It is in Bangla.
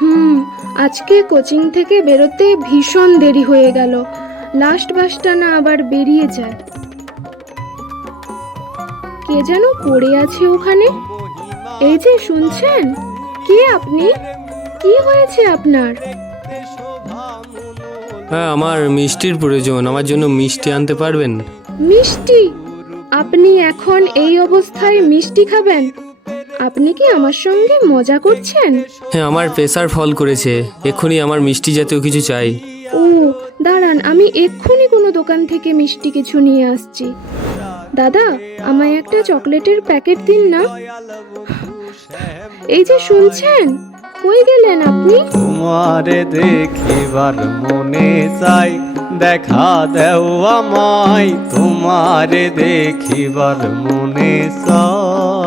হুম, আজকে কোচিং থেকে বেরোতে ভীষণ দেরি হয়ে গেল। লাস্ট বাসটা না আবার বেরিয়ে যায়। কে যেন পড়ে আছে ওখানে। এই যে শুনছেন, কে আপনি? কি হয়েছে আপনার? হ্যাঁ, আমার মিষ্টির প্রয়োজন। আমার জন্য মিষ্টি আনতে পারবেন? মিষ্টি? আপনি এখন এই অবস্থায় মিষ্টি খাবেন? আপনি কি আমার সঙ্গে মজা করছেন? হ্যাঁ, আমার প্রেসার ফল করেছে। এক্ষুনি আমার মিষ্টি জাতীয় কিছু চাই। ও, দাঁড়ান, আমি এক্ষুনি কোনো দোকান থেকে মিষ্টি কিছু নিয়ে আসছি। দাদা, আমায় একটা চকলেটের প্যাকেট দিন না। এই যে শুনছেন, কই গেলেন আপনি? তোমারে দেখিবার মনে চাই, দেখা দেও আমায়। তোমারে দেখিবার মনে চাই।